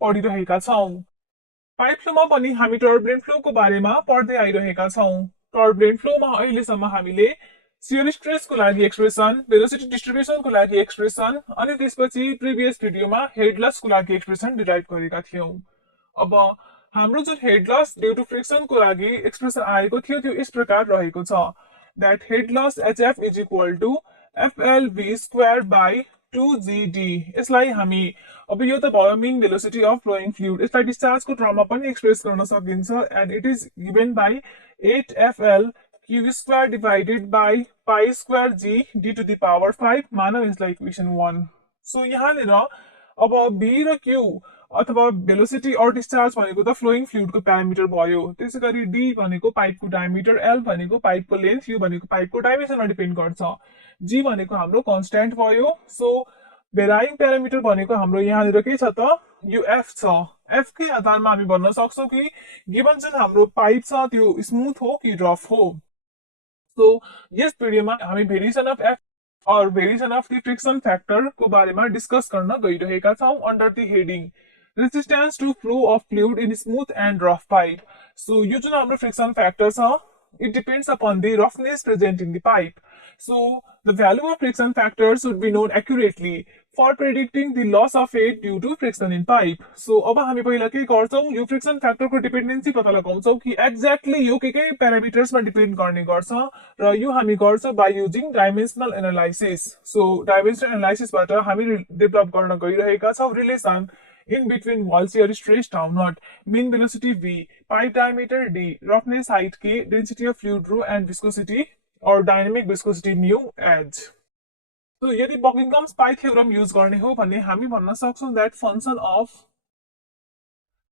पढिरहेका छौं। पाइप फ्लोमा पनि हामी टर्बुलेन्ट फ्लोको बारेमा पढ्दै आइरहेका छौं। टर्बुलेन्ट फ्लोमा अहिलेसम्म हामीले शियर स्ट्रेसको लागि एक्सप्रेसन, भेलोसिटी डिस्ट्रिब्युसनको लागि एक्सप्रेसन अनि त्यसपछि प्रिभियस भिडियोमा हेड लसको लागि एक्सप्रेसन डिराइभ गरेका थियौं। अब हाम्रो जुन हेड लस ड्यू टु फ्रिक्सनको लागि एक्सप्रेसन आएको थियो त्यो यस प्रकार रहेको छ that head loss HF is equal to FLV square by 2GD। यसलाई हामी अब यो त भयो mean velocity of flowing fluid, यसलाई डिस्चार्जको टर्ममा पनि एक्सप्रेस गर्न सकिन्छ and it is given by 8FL Q square divided by pi square G D to the power 5। मानव यसलाई इक्वेसन 1। सो यहाँनिर अब B र Q अथवा भेलोसिटी और डिस्चार्ज भनेको त फ्लोइङ फ्लुइडको प्यारामिटर भयो। त्यसैगरी D भनेको पाइपको डायमिटर, L भनेको पाइपको लेन्थ, U भनेको पाइपको डाइमेन्सनमा डिपेन्ड गर्छ, G भनेको हाम्रो कन्स्ट्यान्ट भयो। सो भेराइङ प्यारामिटर भनेको हाम्रो यहाँनिर के छ त यो F छ। F कै आधारमा हामी भन्न सक्छौं कि गिभन जुन हाम्रो पाइप छ त्यो स्मुथ हो कि रफ हो। सो यस भिडियोमा हामी भेरिएसन अफ F और variation of the friction factor को बारेमा डिस्कस गर्न गइरहेका छौं under the heading resistance to flow of fluid in smooth and rough pipe. So, यो जुन हाम्रो friction factor छ, it depends upon the roughness present in the pipe. So, the value of friction factor should be known accurately for predicting the loss of weight due to friction in pipe. So, अब हामी पहिला के गर्छौं यो friction factor को dependency पत्ता लगाउँछौं कि exactly यो के प्यारामिटर्समा डिपेन्ड गर्ने गर्छ र यो हामी गर्छौं by using dimensional analysis. So, dimensional एनालाइसिसबाट हामी डेभलप गर्न गइरहेका छौं relation in between wall shear stress tau naught, mean velocity V, pipe diameter D, roughness height K, density of fluid rho and viscosity or dynamic viscosity mu H. So यदि Buckingham's pi theorem use गर्ने हो भने हामी भन्न सक्छौं that function of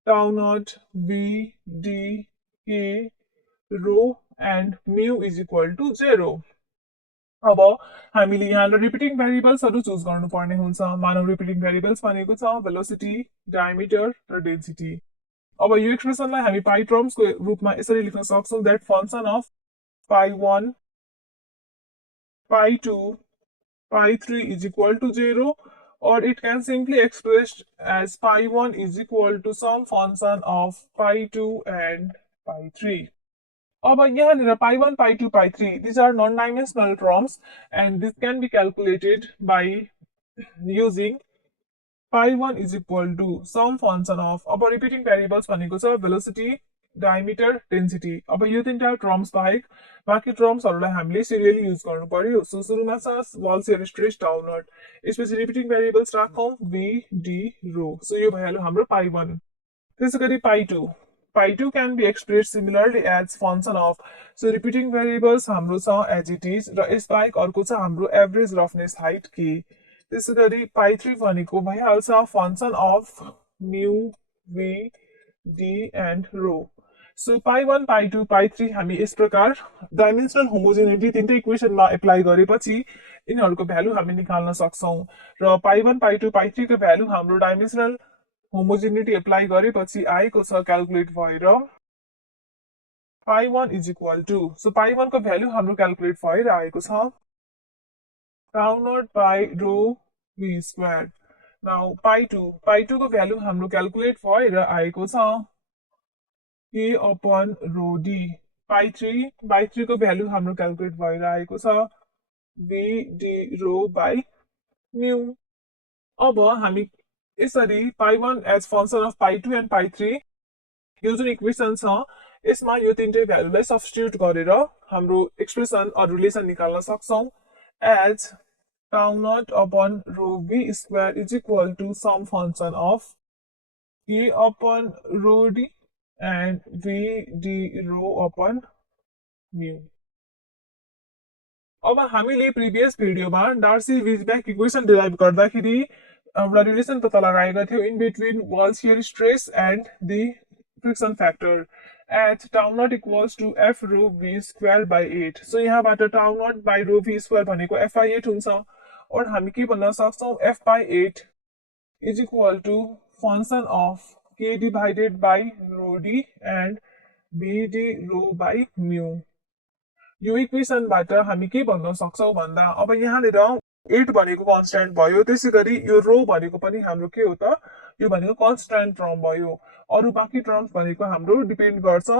tau naught V D K rho and mu is equal to 0. अब हामीले यहाँ रिपिटिङ भेरिएबल्सहरु चुज गर्नुपर्ने हुन्छ। मानव रिपिटिङ भेरिएबल्स भनेको छ भेलोसिटी, डायमिटर र डेन्सिटी। अब यो एक्सप्रेसनलाई हामी पाई टर्म्सको रूपमा यसरी लेख्न सक्छौं that function of pie 1 pie 2 pie 3 is equal to 0 or it can simply expressed as pi 1 is equal to some function of pi 2 and pi 3. अब यहाँनिर pi 1, pi 2, pi 3, these are non-dimensional terms and this can be calculated by using pi 1 is equal to some function of, अब repeating variables भनेको छ velocity, diameter, density। अब यो तीनटा terms बाहेक बाँकी टर्म्सहरुलाई हामीले सिरियली युज गर्नु पर्यो। सो सुरुमा छ wall shear stress tau naught, यसपछि रिपिटिङ भेरिएबल्स राखौं V D rho। सो यो भइहाल्यो हाम्रो pi 1। त्यसैगरी pi 2, pi 2 can be expressed similarly as function of, so repeating variables हाम्रो छ as it is र यस बाहेक अर्को छ हाम्रो एभरेज रफनेस हाइट K। त्यसैगरी pi 3 भनेको भइहाल्छ function of mu V D and rho। So pi 1, pi 2, pi 3 हामी यस प्रकार डाइमेन्सनल होमोजेनिटी तीनटै इक्वेसनमा एप्लाई गरेपछि यिनीहरुको भ्यालु हामी निकाल्न सक्छौं र pi 1, pi 2, pi 3 को भ्यालु हाम्रो डाइमेन्सनल होमोजेनिटी एप्लाई गरेपछि आएको छ क्याल्कुलेट भएर pi 1 is equal to, so pi 1 को भ्यालु हाम्रो क्याल्कुलेट भएर आएको छ tau naught by rho v squared। Now pi 2 को भ्यालु हाम्रो क्याल्कुलेट भएर आएको छ k upon rho d। pi 3 को भ्यालु हाम्रो क्याल्कुलेट भएर आएको छ v d rho by mu। अब हामी यसरी pi 1 as function of pi 2 and pi 3 यो जुन इक्वेसन छ यसमा यो तीनटै भ्यालुलाई सब्स्टिट्युट गरेर हाम्रो एक्सप्रेसन अर रिलेसन निकाल्न सक्छौं as tau naught upon rho v square is equal to some function of k upon rho d and v d rho upon mu। अब हामीले प्रिभियस भिडियोमा डार्सी-विजबेक इक्वेसन डिराइभ गर्दाखेरि एउटा रिलेसन पत्ता लगाएका थियौ in between wall shear stress and the friction factor at tau naught equals to f rho v square by 8। So यहाँबाट tau naught by rho v square भनेको f by 8 हुन्छ और हामी के भन्न सक्छौं f by 8 is equal to function of k divided by rho d and v d rho by mu। यो इक्वेसनबाट हामी के भन्न सक्छौं भन्दा अब यहाँनिर 8 भनेको कन्स्ट्यान्ट भयो, त्यसैगरी यो रो भनेको पनि हाम्रो के हो त यो भनेको कन्स्ट्यान्ट टर्म भयो। अरू बाँकी टर्म्स भनेको हाम्रो डिपेन्ड गर्छ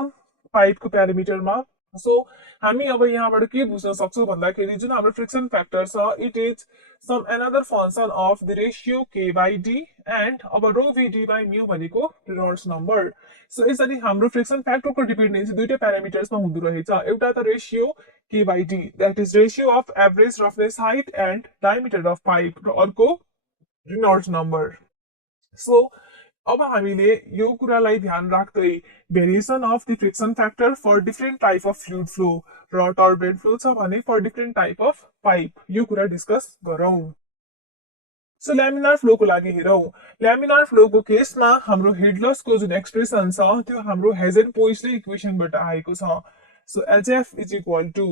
पाइपको प्यारामिटरमा। सो हामी अब यहाँबाट के बुझ्न सक्छौँ भन्दाखेरि जुन हाम्रो फ्रिक्सन फ्याक्टर छ it is some another function of the ratio k by d and अब rho V D by mu भनेको रेनॉल्ड्स नम्बर। सो यसरी हाम्रो फ्रिक्सन फ्याक्टरको डिपेन्डेन्सी दुईटै प्यारामिटर्समा हुँदो रहेछ। एउटा त ratio k by D that is ratio of average roughness height and diameter of pipe र अर्को रेनॉल्ड्स नम्बर। सो अब हामीले यो कुरालाई ध्यान राख्दै variation of the friction factor for different type of fluid flow र टर्बुलेन्ट फ्लो छ भने for different type of pipe यो कुरा डिस्कस गरौँ। सो ल्यामिनार फ्लोको लागि हेरौँ। ल्यामिनार फ्लोको केसमा हाम्रो हेडलसको जुन एक्सप्रेसन छ त्यो हाम्रो हेजन पोइसले इक्वेसनबाट आएको छ। So HF is equal to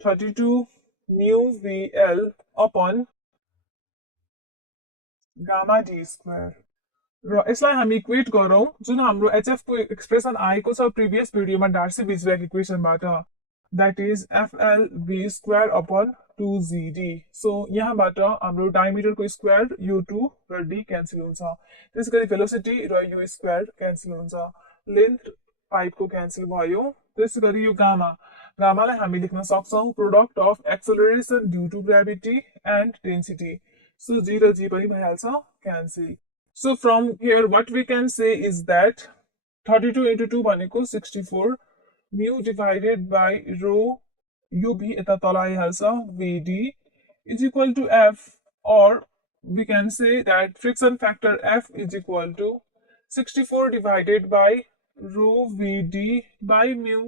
32 mu VL upon gamma D square र यसलाई हामी इक्वेट गरौँ जुन हाम्रो एचएफ को एक्सप्रेसन आएको छ प्रिभियस भिडियोमा डार्सी बिजब्याक इक्वेसनबाट that is FL v square upon 2जीडी। सो यहाँबाट हाम्रो डायमिटरको स्क्वायर u2 र d क्यान्सल हुन्छ, त्यसैगरी भेलोसिटी र u स्क्वायर क्यान्सल हुन्छ, लेन्थ पाइपको क्यान्सल भयो, त्यसैगरी यो गामालाई हामी लेख्न सक्छौँ product of acceleration due to gravity and density. So g र g पनि भइहाल्छ cancel. So from here what we can say is that 32 into 2 भनेको 64 mu divided by rho ub यता तल आइहाल्छ vd is equal to f, or we can say that friction factor f is equal to 64 divided by rho vd by mu।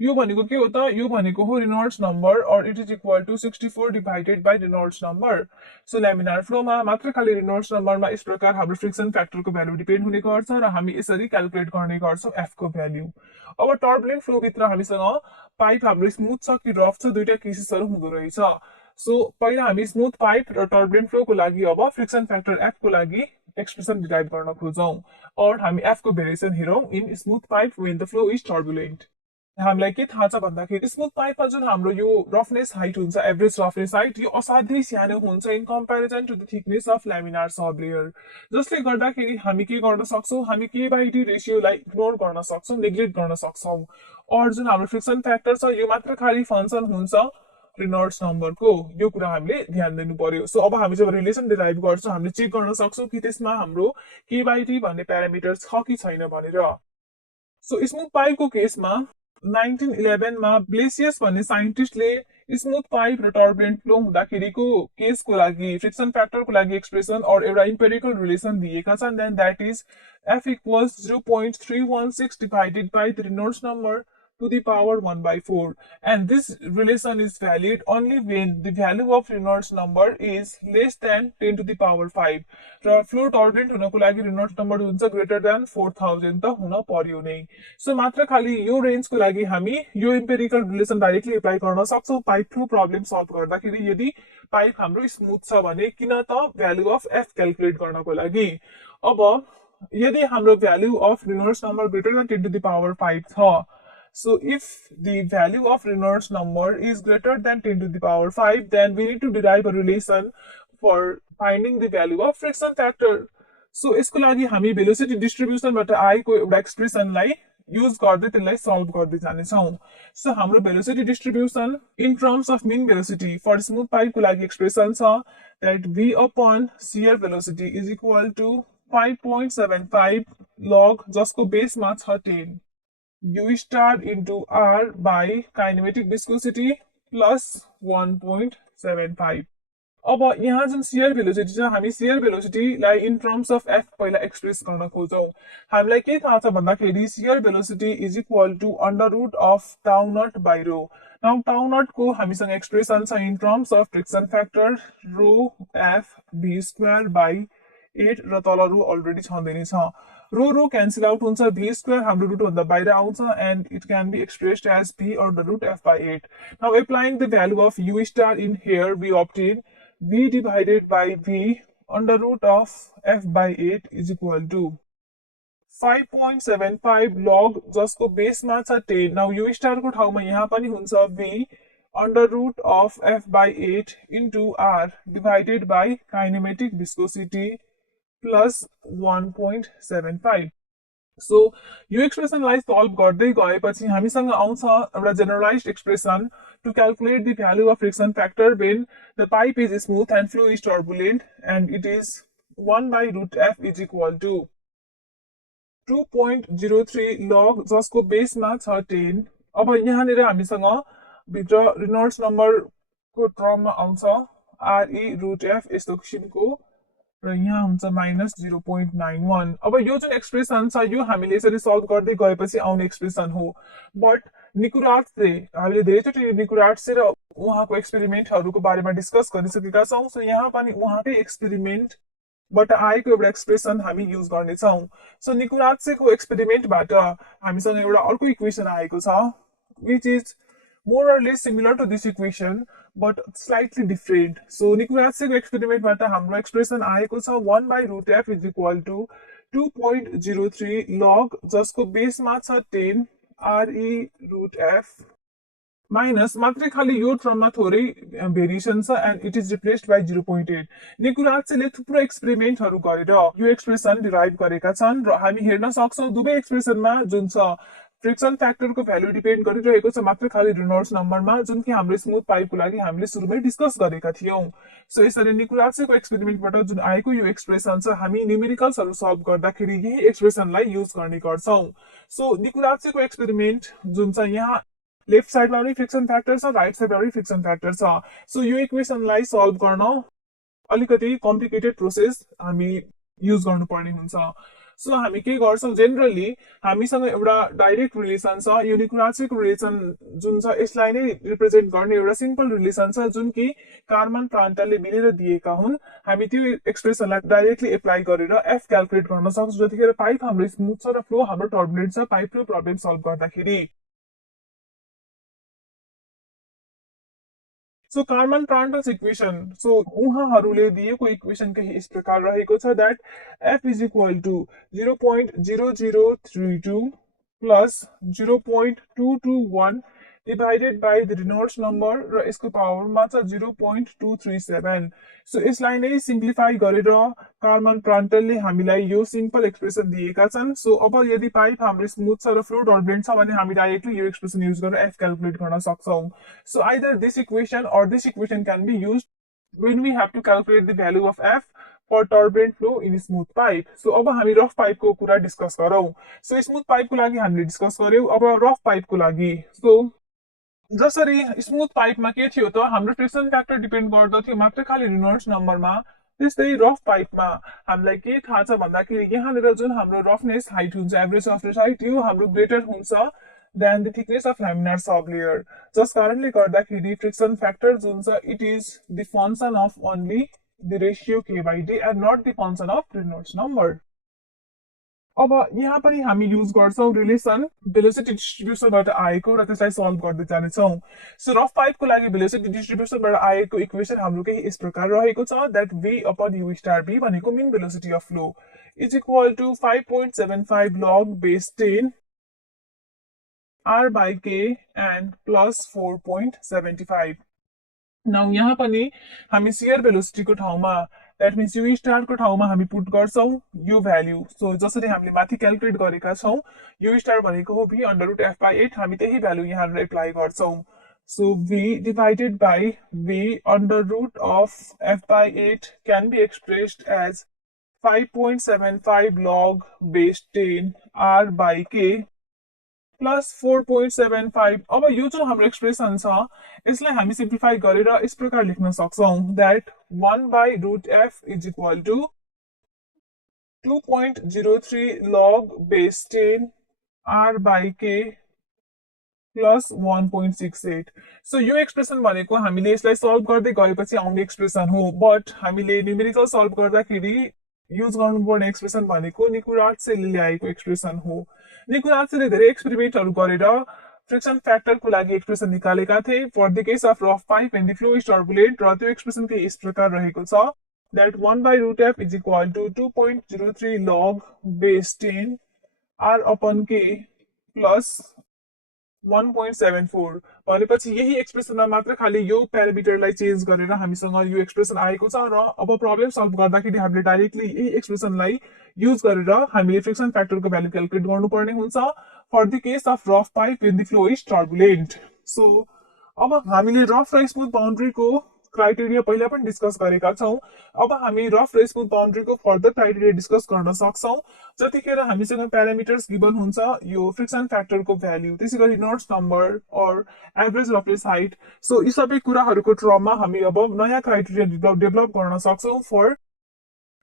यो भनेको के हो त, यो भनेको हो Reynolds number or it is equal to 64 divided by Reynolds number. So laminar फ्लोमा मात्र खाली रेनॉल्ड्स नम्बरमा यस प्रकार हाम्रो फ्रिक्सन फ्याक्टरको भ्यालु डिपेन्ड हुने गर्छ र हामी यसरी क्याल्कुलेट गर्ने गर्छौँ एफ को भ्यालु। अब टर्बुलेन्ट फ्लो भित्र हामीसँग पाइप हाम्रो स्मुथ छ कि रफ छ दुईटा केसेसहरू हुँदो रहेछ। सो पहिला हामी स्मुथ पाइप र टर्बुलेन्ट फ्लोको लागि अब फ्रिक्सन फ्याक्टर एफ को लागि एक्सप्रेसन डिराइभ गर्न खोजौँ और हामी एफ को भेरिएसन हेरौँ in smooth pipe when the flow is turbulent. हामीलाई के थाहा छ भन्दाखेरि स्मुथ पाइपमा जुन हाम्रो यो रफनेस हाइट हुन्छ एभरेज रफनेस हाइट यो असाध्यै सानो हुन्छ in comparison to the thickness of laminar sub layer, जसले गर्दाखेरि हामी के गर्न सक्छौँ, हामी के बाई डी रेसियोलाई इग्नोर गर्न सक्छौँ, नेग्लेक्ट गर्न सक्छौँ। और जुन हाम्रो फ्रिक्सन फ्याक्टर छ यो मात्र खाली फंक्सन हुन्छ रेनॉल्ड्स नम्बरको, यो कुरा हामीले ध्यान दिनु पर्यो। सो अब हामी जब रिलेसन डिराइभ गर्छौँ हामीले चेक गर्न सक्छौँ कि त्यसमा हाम्रो के बाई डी भन्ने प्यारामिटर छ कि छैन भनेर। सो स्मुथ पाइपको केसमा 1911 मा ब्लेसियस भन्ने साइन्टिस्टले स्मुथ पाइप र टर्बुलेन्ट फ्लो हुँदाखेरिको केसको लागि फ्रिक्सन फ्याक्टरको लागि एक्सप्रेसन और एउटा इम्पेरिकल रिलेसन दिएका छन्, then that is f equals 0.316 divided by the Reynolds number to the power 1 by 4, and this relation is valid only when the value of Reynolds number is less than 10 to the power 5 र flow turbulent हुनको लागि Reynolds number हुन्छ greater than 4000 त हुन पर्यो नै। So मात्र खाली यो रेन्जको लागि हामी यो इम्पेरिकल रिलेसन डाइरेक्टली एप्लाई गर्न सक्छौँ पाइप फ्लो प्रब्लम सल्भ गर्दाखेरि यदि पाइप हाम्रो स्मुथ छ भने, किन त भ्यालु अफ एफ क्याल्कुलेट गर्नको लागि। अब यदि हाम्रो value of Reynolds number greater than 10 to the power 5 छ, so if the value of Reynolds number is greater than 10 to the power 5, then we need to derive a relation for finding the value of friction factor. So यसको लागि हामी velocity डिस्ट्रिब्युसनबाट आएको एउटा एक्सप्रेसनलाई use गर्दै त्यसलाई solve गर्दै जानेछौँ। So हाम्रो velocity distribution in terms of mean velocity for smooth पाइपको लागि एक्सप्रेसन छ that v upon shear velocity is equal to 5.75 log जसको बेसमा छ 10 u star into r by kinematic viscosity plus 1.75। अब यहाँ जुन शियर भेलोसिटी छ हामी शियर भेलोसिटीलाई इन टर्म्स अफ एफ पहिला एक्सप्रेस गर्न खोजौँ। हामीलाई के थाहा छ भन्दाखेरि shear velocity is equal to under root of tau naught by rho. Now tau naught को हामीसँग एक्सप्रेसन छ in terms of friction factor rho F v square by 8 र तल रो अलरेडी छँदै नै छ, रो क्यान्सल आउट हुन्छ, v square हाम्रो रुट भन्दा बाहिर आउँछ and it can be expressed as v or the root f by 8। Now applying the value of u star in here we obtain v divided by v under root of f by 8 is equal to 5.75 log जसको बेसमा छ 10। Now u star को ठाउँमा यहाँ पनि हुन्छ v under root of f by 8 into r divided by kinematic viscosity plus 1.75. So यो एक्सप्रेसनलाई सल्भ गर्दै गएपछि हामीसँग आउँछ एउटा generalized expression to calculate the value of friction factor when the pipe is smooth and flow is turbulent and it is 1/√f is equal to 2.03 log जसको बेसमा छ 10। अब यहाँनिर हामीसँग भित्र रिनोल्ड्स नम्बरको टर्ममा आउँछ RE√f यस्तो किसिमको र यहाँ हुन्छ -0.91। अब यो जुन एक्सप्रेसन छ यो हामीले यसरी सल्भ गर्दै गएपछि आउने एक्सप्रेसन हो। बट निकुराट्से हामीले धेरैचोटि निकुराट्से र उहाँको एक्सपेरिमेन्टहरूको बारेमा डिस्कस गरिसकेका छौँ। सो यहाँ पनि उहाँकै एक्सपेरिमेन्टबाट आएको एउटा एक्सप्रेसन हामी युज गर्नेछौँ। सो निकुराट्सेको एक्सपेरिमेन्टबाट हामीसँग एउटा अर्को इक्वेसन आएको छ which is more or less similar to this equation but slightly different. So निकुराट्सेको एक्सपेरिमेन्टबाट हाम्रो एक्सप्रेसन आएको छ 1/√f is equal to 2.03 log जसको बेसमा छ 10 RE√f माइनस मात्रै खाली यो टर्ममा थोरै भेरिएसन छ and it is replaced by 0.8। निकुराट्सेले थुप्रो एक्सपेरिमेन्टहरू गरेर यो एक्सप्रेसन डिराइभ गरेका छन् र हामी हेर्न सक्छौँ दुवै एक्सप्रेसनमा जुन छ फ्रिक्सन फ्याक्टरको भ्यालु डिपेन्ड गरिरहेको छ मात्र खाली रिनोल्ड्स नम्बरमा जुन कि हाम्रो स्मुथ पाइपको लागि हामीले सुरुमै डिस्कस गरेका थियौँ। सो यसरी निकुराट्सेको एक्सपेरिमेन्टबाट जुन आएको यो एक्सप्रेसन छ हामी न्युमेरिकल्सहरू सल्भ गर्दाखेरि यही एक्सप्रेसनलाई युज गर्ने गर्छौँ। सो निकुराट्सेको एक्सपेरिमेन्ट जुन छ यहाँ लेफ्ट साइडमा पनि फ्रिक्सन फ्याक्टर छ राइट साइडमा पनि फ्रिक्सन फ्याक्टर छ। सो यो इक्वेसनलाई सल्भ गर्न अलिकति कम्प्लिकेटेड प्रोसेस हामी युज गर्नुपर्ने हुन्छ। सो हामी के गर्छौँ जेनरली हामीसँग एउटा डाइरेक्ट रिलेसन छ यो निकुराट्सेको रिलेसन जुन छ यसलाई नै रिप्रेजेन्ट गर्ने एउटा सिम्पल रिलेसन छ जुन कि कार्मन प्रान्टलले मिलेर दिएका हुन्। हामी त्यो एक्सप्रेसनलाई डाइरेक्टली एप्लाई गरेर एफ क्यालकुलेट गर्न सक्छौँ जतिखेर पाइप हाम्रो स्मुथ छ र फ्लो हाम्रो टर्बुलेन्ट छ पाइप फ्लो प्रब्लम सल्भ गर्दाखेरि। So Karman Prandtl's equation so उहाँहरूले दिएको इक्वेसन केही यस प्रकार रहेको छ that f is equal to 0.0032 plus 0.221 divided by the Reynolds number र यसको पावरमा छ 0.237। सो यसलाई नै सिम्प्लिफाई गरेर कार्मन प्रान्टलले हामीलाई यो सिम्पल एक्सप्रेसन दिएका छन्। सो अब यदि पाइप हाम्रो स्मुथ छ र फ्लो टर्बुलेन्ट छ भने हामी डाइरेक्टली यो एक्सप्रेसन युज गरेर एफ क्यालकुलेट गर्न सक्छौँ। So either this equation or this equation can be used when we have to calculate the value of f for turbulent flow in smooth pipe. So अब हामी rough पाइपको कुरा discuss गरौँ। So smooth पाइपको लागि हामीले डिस्कस गर्यौँ। अब रफ पाइपको लागि सो जसरी स्मुथ पाइपमा के थियो त हाम्रो फ्रिक्सन फ्याक्टर डिपेन्ड गर्दथ्यो मात्र खाली रिनोल्ड्स नम्बरमा त्यस्तै रफ पाइपमा हामीलाई के थाहा छ भन्दाखेरि यहाँनिर जुन हाम्रो रफनेस हाइट हुन्छ एभरेज रफनेस हाइट यो हाम्रो ग्रेटर हुन्छ than the thickness of laminar sublayer जस कारणले गर्दाखेरि फ्रिक्सन फ्याक्टर जुन छ it is the function of only the ratio k/d and not the function of Reynolds number. अब यहाँ पनि हामी युज गर्छौँ रिलेसन भेलोसिटी डिस्ट्रिब्युसनबाट आएको र त्यसलाई सल्भ गर्दै जानेछौँ। सो रफ पाइपको लागि भेलोसिटी डिस्ट्रिब्युसनबाट आएको इक्वेसन हाम्रो केही यस प्रकार रहेको छ that v upon u star b भनेको mean velocity of flow is equal to 5.75 log base 10 R by K and plus 4.75. Now यहाँ पनि हामी शियर भेलोसिटीको ठाउँमा दैट मिन्स u स्टार को ठाउँमा हामी पुट गर्छौँ u भ्यालु। सो जसरी हामीले माथि क्यालकुलेट गरेका छौँ u स्टार भनेको हो v/f/8 हामी त्यही भ्यालु यहाँ एप्लाई गर्छौँ। So v divided by v/f/8 can be expressed as 5.75 log base 10 R by K plus 4.75। अब यो जुन हाम्रो एक्सप्रेसन छ यसलाई हामी सिम्प्लिफाई गरेर यस प्रकार लेख्न सक्छौँ that 1/√f is equal to 2.03 log base 10 R by K plus 1.68। So यो एक्सप्रेसन भनेको हामीले यसलाई सल्भ गर्दै गएपछि आउने एक्सप्रेसन हो बट हामीले न्युमेरिकल सल्भ गर्दाखेरि युज गर्नुपर्ने एक्सप्रेसन भनेको निकुराट्सेले ल्याएको एक्सप्रेसन हो। निकुराट्सेले धेरै एक्सपेरिमेन्टहरू गरेर फ्रिक्सन फ्याक्टरको लागि एक्सप्रेसन निकालेका थिए for the case of rough pipe and the flow is turbulent र त्यो एक्सप्रेसन के यस प्रकार रहेको छ that 1/√f is equal to 2.03 log base 10 R upon K plus 1.74 भनेपछि यही एक्सप्रेसनमा मात्र खालि यो प्यारामिटरलाई चेन्ज गरेर हामीसँग यो एक्सप्रेसन आएको छ र अब प्रब्लम सल्भ गर्दाखेरि हामीले डाइरेक्टली यही एक्सप्रेसनलाई युज गरेर हामीले फ्रिक्सन फ्याक्टरको भ्यालु क्यालकुलेट गर्नुपर्ने हुन्छ for the case of rough pipe when the flow is turbulent. So अब हामीले रफ र स्मुथ बाउन्ड्रीको क्राइटेरिया पहिला पनि डिस्कस गरेका छौँ। अब हामी रफ र स्मुथ बाउन्ड्रीको फर्दर क्राइटेरिया डिस्कस गर्न सक्छौँ जतिखेर हामीसँग प्यारामिटर्स गिभन हुन्छ यो फ्रिक्सन फ्याक्टरको भ्याल्यु, त्यसै गरी नर्स नम्बर और एभरेज रफनेस हाइट। सो यी सबै कुराहरूको ट्रममा हामी अब नयाँ क्राइटेरिया डेभलप गर्न सक्छौँ for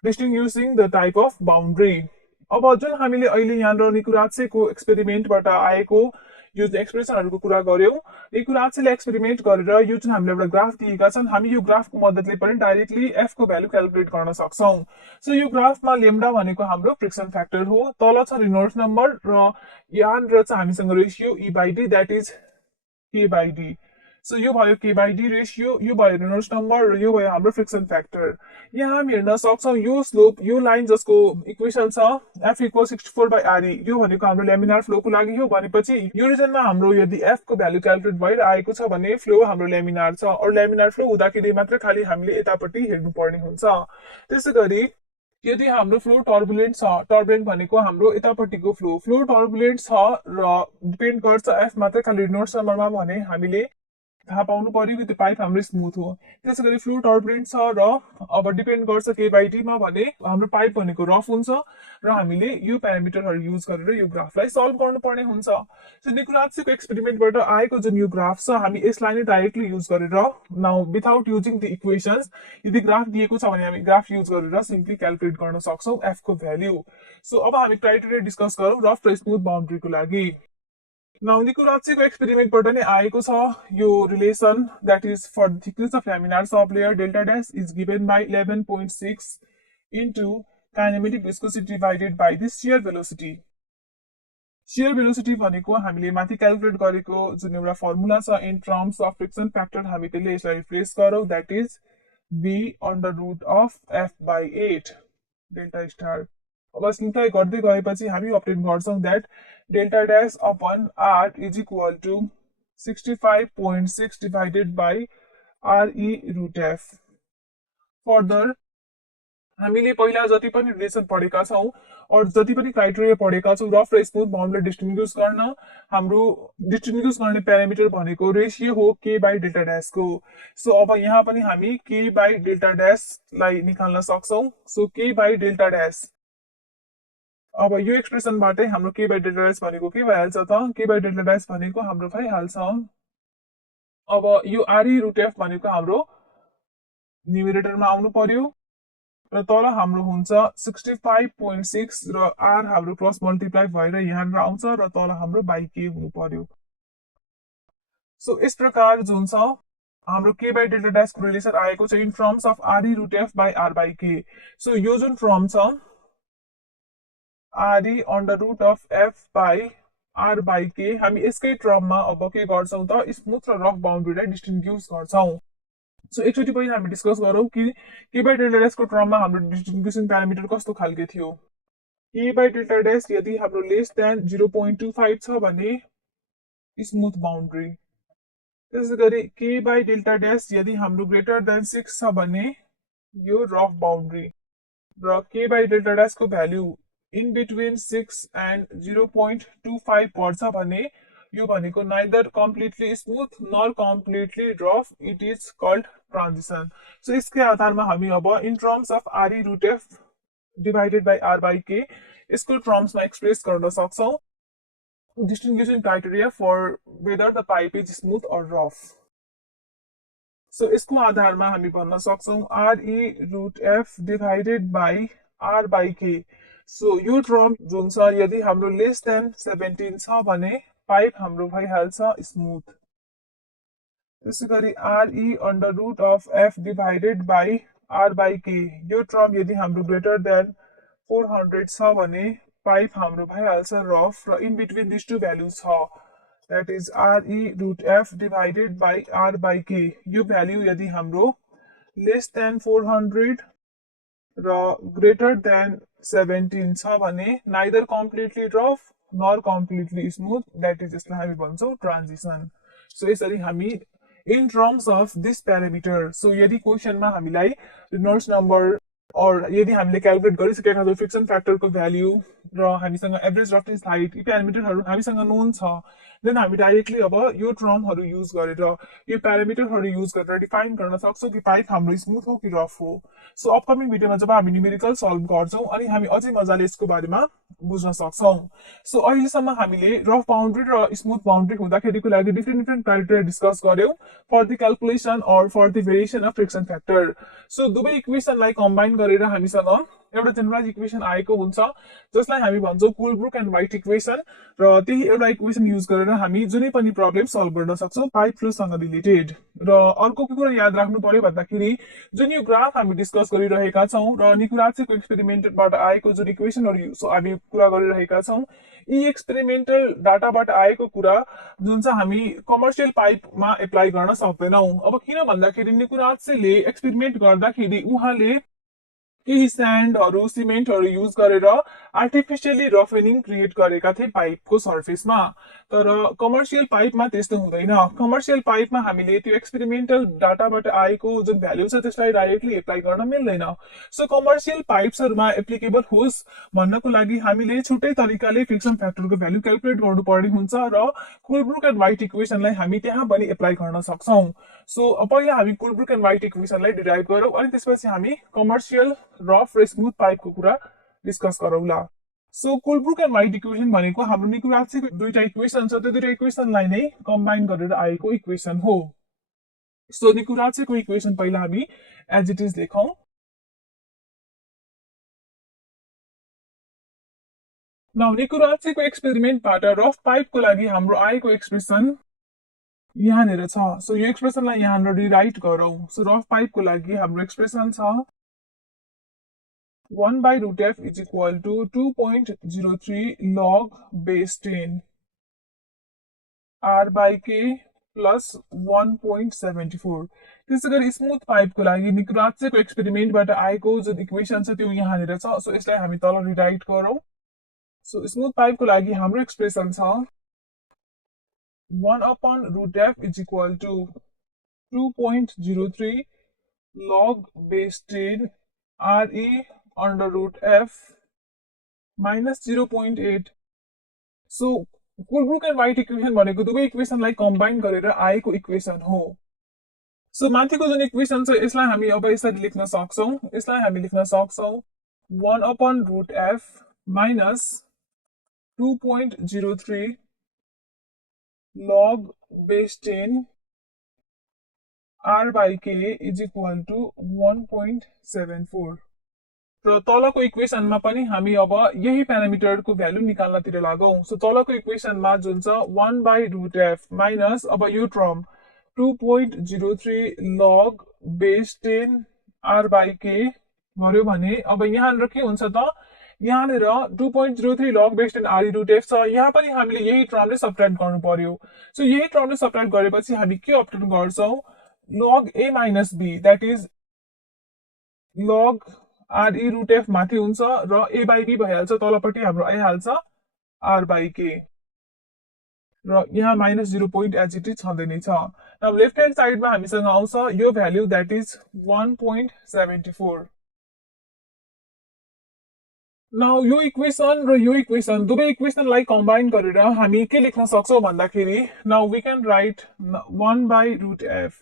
distinguishing the type of boundary. अब जुन हामीले अहिले यहाँनिर निकुरात्सेको एक्सपेरिमेन्टबाट आएको यो एक्सप्रेसनहरूको कुरा गर्यौँ, निकुरात्सेले एक्सपेरिमेन्ट गरेर यो जुन हामीले एउटा ग्राफ दिएका छन्, हामी यो ग्राफको मद्दतले पनि डाइरेक्टली एफ को भ्यालु क्यालकुलेट गर्न सक्छौँ। सो यो ग्राफमा लेम्डा भनेको हाम्रो फ्रिक्सन फ्याक्टर हो, तल छ रिनोल्ड्स नम्बर र यहाँनिर चाहिँ हामीसँग ratio E by D that is के बाई डी। सो यो भयो के बाई डी रेसियो, यो भयो रेनोल्ड्स नम्बर र यो भयो हाम्रो फ्रिक्सन फ्याक्टर। यहाँ हामी हेर्न सक्छौँ यो स्लोप, यो लाइन जसको इक्वेसन छ एफ इक्वल 64 बाई आरई, यो भनेको हाम्रो लेमिनार फ्लोको लागि हो। भनेपछि यो रिजनमा हाम्रो यदि एफ को भ्यालु क्यालकुलेट भइरहेको छ भने फ्लो हाम्रो लेमिनार छ और लेमिनार फ्लो हुँदाखेरि मात्र खालि हामीले यतापट्टि हेर्नुपर्ने हुन्छ। त्यसै गरी यदि हाम्रो फ्लो टर्बुलेन्ट छ, टर्बुलेन्ट भनेको हाम्रो यतापट्टिको फ्लो टर्बुलेन्ट छ र डिपेन्ड गर्छ एफ मात्र खालि रिनोल्ड्स नम्बरमा भने हामीले थाहा पाउनु पर्यो कि त्यो पाइप हाम्रो स्मुथ हो। त्यसै गरी फ्लो टर्बुलेन्ट छ र अब डिपेन्ड गर्छ के बाई डीमा भने हाम्रो पाइप भनेको रफ हुन्छ र हामीले यो प्यारामिटरहरू युज गरेर यो ग्राफलाई सल्भ गर्नुपर्ने हुन्छ। सो निकुलात्सेको एक्सपेरिमेन्टबाट आएको जुन यो ग्राफ छ, हामी यसलाई नै डाइरेक्टली युज गरेर now without using the equations यदि ग्राफ दिएको छ भने हामी ग्राफ युज गरेर सिम्पली क्यालकुलेट गर्न सक्छौँ एफ को भ्याल्यु। सो अब हामी क्राइटेरिया डिस्कस गरौँ रफ र स्मुथ बाउन्ड्रीको लागि। नाउ निकुलात्सेको एक्सपेरिमेन्टबाट नै आएको छ यो relation that is for the thickness of laminar sub layer delta dash is given by 11.6 into kinematic viscosity divided by the shear velocity. Shear velocity भनेको हामीले माथि क्यालकुलेट गरेको जुन एउटा फर्मुला छ in terms of friction factor, हामी त्यसले यसलाई रिप्लेस गरौँ that is b under root of F by 8 delta star. अब सिम्प्लाई गर्दै गएपछि हामी अप्टेन गर्छौँ that delta dash upon R is equal to 65.6 divided by R E root f. Further हामीले पहिला जति पनि रिलेसन पढेका छौँ और जति पनि क्राइटेरिया पढेका छौँ रफ र स्मुथ बाउन्डरी डिस्टिङ्ग्युस गर्न, हाम्रो डिस्टिङ्ग्युस गर्ने प्यारामिटर भनेको रेसियो हो के बाई डेल्टा डैशको। सो अब यहाँ पनि हामी के बाई डेल्टा डैशलाई निकाल्न सक्छौँ। सो के बाई डेल्टा डैश, अब यो एक्सप्रेसनबाटै हाम्रो के बाई डेल्टा डैश भनेको के भइहाल्छ त, के बाई डेल्टा डैश भनेको हाम्रो भइहाल्छ अब यो आरई रुट एफ भनेको हाम्रो न्युमेरेटरमा आउनु पर्यो र तल हाम्रो हुन्छ 65.6 र आर हाम्रो क्रस मल्टिप्लाई भएर यहाँनिर आउँछ र तल हाम्रो बाई के हुनु पर्यो। सो यस प्रकार जुन छ हाम्रो के बाई डेल्टा डैशको रिलेसन आएको छ in terms of RE root F by R by K. So यो जुन फर्म छ RE under root of F by R by K, हामी यसकै टर्ममा अब के गर्छौँ त स्मुथ र रफ बाउन्ड्रीलाई डिस्टिङ्ग्युस गर्छौँ। सो एकचोटि पहिला हामी डिस्कस गरौँ कि के बाई डेल्टा डैशको टर्ममा हाम्रो डिस्टिङ्ग्युसन प्यारामिटर कस्तो खालके थियो। के बाई डेल्टा डैश यदि हाम्रो लेस देन 0.25 छ भने स्मुथ बाउन्ड्री, त्यसै गरी के बाई डेल्टा डैश यदि हाम्रो ग्रेटर देन 6 छ भने यो रफ बाउन्ड्री, र के बाई डेल्टा डैशको भ्याल्यु इन बिट्विन 6 एन्ड 0.25 पर्छ भने यो भनेको neither completely smooth nor completely rough, it is called transition. So यसकै आधारमा हामी अब in terms of RE root f divided by R by k यसको टर्म्समा एक्सप्रेस गर्न सक्छौँ distinguishing criteria for whether the pipe is smooth or rough. So यसको आधारमा हामी भन्न सक्छौँ RE root f divided by R by K. So यो टर्म जुन छ यदि हाम्रो लेस देन 17 छ भने पाइप हाम्रो भइहाल्छ स्मुथ। त्यसै गरी RE under root of F divided by R by K, यो टर्म यदि हाम्रो ग्रेटर देन 400 छ भने पाइप हाम्रो भइहाल्छ रफ, र in between this to value छ that is R E root f divided by R by K. यो भ्यालु यदि हाम्रो लेस देन 400 र ग्रेटर देन 17 छ भने neither completely rough nor completely smooth that is यसलाई हामी भन्छौँ ट्रान्जिसन। सो यसरी हामी in terms of this parameter, so यदि क्वेसनमा हामीलाई रेनॉल्ड्स नम्बर और यदि हामीले क्यालकुलेट गरिसकेका छौँ फ्रिक्सन फ्याक्टरको भ्याल्यु र हामीसँग एभरेज रफनेस हाइट यी प्यारामिटरहरू हामीसँग नोन छ, देन हामी डाइरेक्टली अब यो टर्महरू युज गरेर यो प्यारामिटरहरू युज गरेर डिफाइन गर्न सक्छौँ कि पाइप हाम्रो स्मुथ हो कि रफ हो। सो अपकमिङ भिडियोमा जब हामी न्युमेरिकल सल्भ गर्छौँ अनि हामी अझै मजाले यसको बारेमा बुझ्न सक्छौँ। सो अहिलेसम्म हामीले रफ बााउन्ड्री र स्मुथ बााउन्ड्री हुँदाखेरिको लागि डिफ्रेन्ट क्राइटेरिया डिस्कस गर्यौँ for the calculation or for the variation of friction factor. So दुवै इक्वेसनलाई कम्बाइन गरेर हामीसँग एउटा जेनरलाइज इक्वेसन आएको हुन्छ जसलाई हामी भन्छौँ कोलब्रुक एन्ड व्हाइट इक्वेसन, र त्यही एउटा इक्वेसन युज गरेर हामी जुनै पनि प्रब्लम सल्भ गर्न सक्छौँ पाइप फ्लोसँग रिलेटेड। र अर्को के कुरा याद राख्नु पर्यो भन्दाखेरि जुन यो ग्राफ हामी डिस्कस गरिरहेका छौँ र निकुरासेको एक्सपेरिमेन्टबाट आएको जुन इक्वेसनहरू हामी कुरा गरिरहेका छौँ यी एक्सपेरिमेन्टल डाटाबाट आएको कुरा जुन चाहिँ हामी कमर्सियल पाइपमा एप्लाई गर्न सक्दैनौँ। अब किन भन्दाखेरि निकुरासेले एक्सपेरिमेन्ट गर्दाखेरि उहाँले केही स्यान्डहरू सिमेन्टहरू युज गरेर आर्टिफिसियली रफेनिङ क्रिएट गरेका थिए पाइपको सर्फेसमा, तर कमर्सियल पाइपमा त्यस्तो हुँदैन। कमर्सियल पाइपमा हामीले त्यो एक्सपेरिमेन्टल डाटाबाट आएको जुन भ्याल्यु छ त्यसलाई डाइरेक्टली एप्लाई गर्न मिल्दैन। सो कमर्सियल पाइप्सहरूमा एप्लिकेबल होस् भन्नको लागि हामीले छुट्टै तरिकाले फ्रिक्सन फ्याक्टरको भ्याल्यु क्यालकुलेट गर्नुपर्ने हुन्छ र कोलब्रुक एन्ड व्हाइट इक्वेसनलाई हामी त्यहाँ पनि एप्लाई गर्न सक्छौँ। सो पहिला हामी कोलब्रुक एन्ड व्हाइट इक्वेसनलाई डिराइभ गरौँ अनि त्यसपछि हामी कमर्सियल रफ र स्मुथ पाइपको कुरा डिस्कस गरौँला। So Colebrook and white equation भनेको हाम्रो निकुरासेको दुईटा इक्वेसन छ, त्यो दुईटा इक्वेसनलाई नै कम्बाइन गरेर आएको इक्वेसन हो। सो निकुरासेको इक्वेसन पहिला हामी एज इट इज लेखौँ। नाउ निकुरासेको एक्सपेरिमेन्टबाट रफ पाइपको लागि हाम्रो आएको एक्सप्रेसन यहाँनिर छ। सो यो एक्सप्रेसनलाई यहाँनिर रिराइट गरौँ। सो रफ पाइपको लागि हाम्रो एक्सप्रेसन छ 1/√f is equal to 2.03 log base 10 r by k plus 1.74। त्यसै गरी स्मुथ पाइपको लागि निकुरासेको एक्सपेरिमेन्टबाट आएको जुन इक्वेसन छ त्यो यहाँनिर छ। सो यसलाई हामी तल रिराइट गरौँ। सो स्मुथ पाइपको लागि हाम्रो एक्सप्रेसन छ 1/√f is equal to 2.03 log base 10 re √f minus 0.8। So Colebrook and white equation भनेको दुवै इक्वेसनलाई कम्बाइन गरेर आएको इक्वेसन हो। सो माथिको जुन इक्वेसन छ यसलाई हामी अब यसरी लेख्न सक्छौँ। यसलाई हामी लेख्न सक्छौँ 1/√f minus 2.03 log base 10 r by k is equal to 1.74। र तलको इक्वेसनमा पनि हामी अब यही प्यारामिटरको भ्यालु निकाल्नतिर लागौँ। सो तलको इक्वेसनमा जुन छ 1/√f माइनस अब यो term 2.03 log base 10 r by k गर्यो भने अब यहाँनिर के हुन्छ त, यहाँनिर 2.03 log base 10 r√f छ, यहाँ पनि हामीले यही टर्मले सबट्र्याक्ट गर्नु पर्यो। सो यही टर्मले सबट्र्याक्ट गरेपछि हामी के अप्टेन गर्छौँ log a minus b that is log r√f माथि हुन्छ र a by b भइहाल्छ, तलपट्टि हाम्रो आइहाल्छ r by k र यहाँ minus 0 point as it is छँदै नै छ। अब लेफ्ट ह्यान्ड साइडमा हामीसँग आउँछ यो भ्याल्यु द्याट इज 1.74। नाउ यो इक्वेसन र यो इक्वेसन दुवै इक्वेसनलाई कम्बाइन गरेर हामी के लेख्न सक्छौँ भन्दाखेरि now we can write 1/√f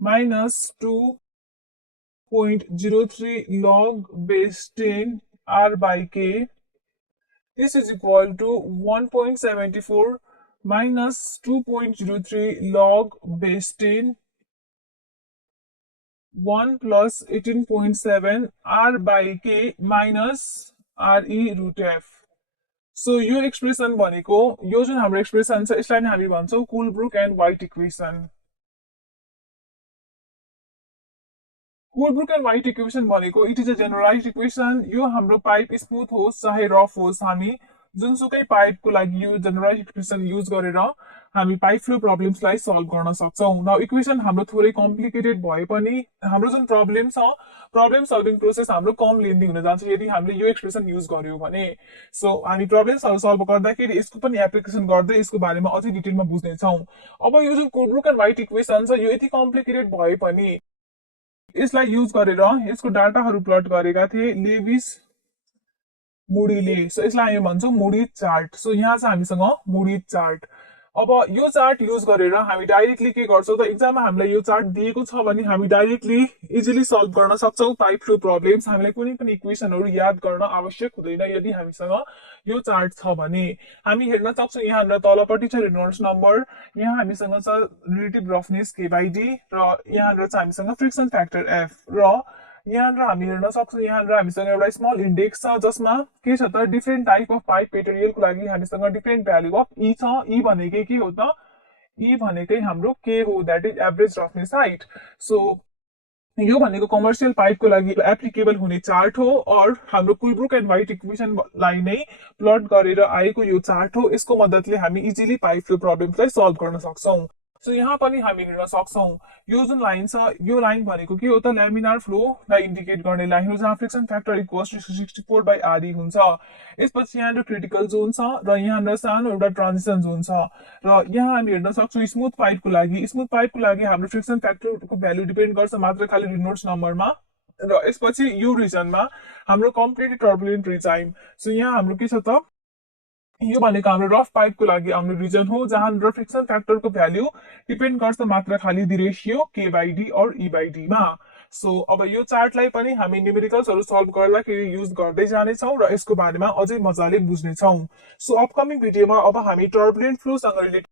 minus 2.03 log base 10 r by k, this is equal to 1.74 minus 2.03 log base 10 1 plus 18.7 r by k minus re√f। So यो एक्सप्रेसन भनेको यो जुन हाम्रो एक्सप्रेसन छ यसलाई नै हामी भन्छौँ Colebrook and white equation. Colebrook and white equation भनेको इट इज अ जेनरलाइज्ड इक्वेसन। यो हाम्रो पाइप स्मुथ होस् चाहे रफ होस् हामी जुनसुकै पाइपको लागि यो जनरलाइज इक्वेसन युज गरेर हामी पाइप फ्लो प्रब्लम्सलाई सल्भ गर्न सक्छौँ। नाउ इक्वेसन हाम्रो थोरै कम्प्लिकेटेड भए पनि हाम्रो जुन प्रब्लम छ प्रब्लम सल्भिङ प्रोसेस हाम्रो कम लेन्दी हुन जान्छ यदि हामीले यो एक्सप्रेसन युज गर्यौँ भने। सो हामी प्रब्लम्सहरू सल्भ गर्दाखेरि यसको पनि एप्लिकेसन गर्दै यसको बारेमा अझै डिटेलमा बुझ्नेछौँ। अब यो जुन कोलब्रुक एन्ड व्हाइट इक्वेसन छ यो यति कम्प्लिकेटेड भए पनि यसलाई युज गरेर यसको डाटाहरू प्लट गरेका थिए लेविस मुडीले। सो यसलाई हामी भन्छौँ मुडी चार्ट। सो यहाँ छ हामीसँग मुडी चार्ट। अब यो चार्ट युज गरेर हामी डाइरेक्टली के गर्छौँ त एक्जाममा हामीलाई यो चार्ट दिएको छ भने हामी डाइरेक्टली इजिली सल्भ गर्न सक्छौँ पाइप फ्लो प्रब्लम्स। हामीलाई कुनै पनि इक्वेसनहरू याद गर्न आवश्यक हुँदैन यदि हामीसँग यो चार्ट छ भने। हामी हेर्न सक्छौँ यहाँनिर तलपट्टि छ रेनोल्ड्स नम्बर, यहाँ हामीसँग छ रिलेटिभ रफनेस k/d र यहाँनिर छ हामीसँग फ्रिक्सन फ्याक्टर f र यहाँनिर हामी हेर्न सक्छौँ यहाँनिर हामीसँग एउटा स्मल इन्डेक्स छ जसमा के छ त डिफ्रेन्ट टाइप अफ पाइप मेटेरियलको लागि हामीसँग डिफ्रेन्ट भ्यालु अफ ई छ। ई भनेकै के हो त ई भनेकै हाम्रो के हो that is average roughness height. So यो भनेको कमर्सियल पाइपको लागि एप्लिकेबल हुने चार्ट हो और हाम्रो कोलब्रुक एन्ड व्हाइट इक्वेसनलाई नै प्लट गरेर आएको यो चार्ट हो। यसको मद्दतले हामी इजिली पाइप फ्लो प्रब्लम्सलाई सल्भ गर्न सक्छौँ। सो यहाँ पनि हामी हेर्न सक्छौँ यो जुन लाइन छ यो लाइन भनेको के हो त ल्यामिनार फ्लोलाई इन्डिकेट गर्ने लाइन हो जहाँ friction factor equals to 64/RE हुन्छ। यसपछि यहाँनिर क्रिटिकल जोन छ र यहाँनिर सानो एउटा ट्रान्जिसन जोन छ र यहाँ हामी हेर्न सक्छौँ स्मुथ पाइपको लागि हाम्रो फ्रिक्सन फ्याक्टरको भ्यालु डिपेन्ड गर्छ मात्र खालि रेनोल्ड्स नम्बरमा र यसपछि यो रिजनमा हाम्रो कम्प्लिटली टर्बुलेन्ट रिजाइम। सो यहाँ हाम्रो के छ त यो भनेको हाम्रो रफ पाइपको लागि आउने रिजन हो जहाँ फ्रिक्सन फ्याक्टरको भ्यालु डिपेन्ड गर्छ मात्र खालि दि रेसियो k/d और e/d मा। सो अब यो चार्टलाई पनि हामी न्युमेरिकल्सहरू सल्भ गर्दाखेरि युज गर्दै जानेछौँ र यसको बारेमा अझै मजाले बुझ्नेछौँ। सो अपकमिङ भिडियोमा अब हामी टर्बुलेन्ट फ्लोसँग रिलेटेड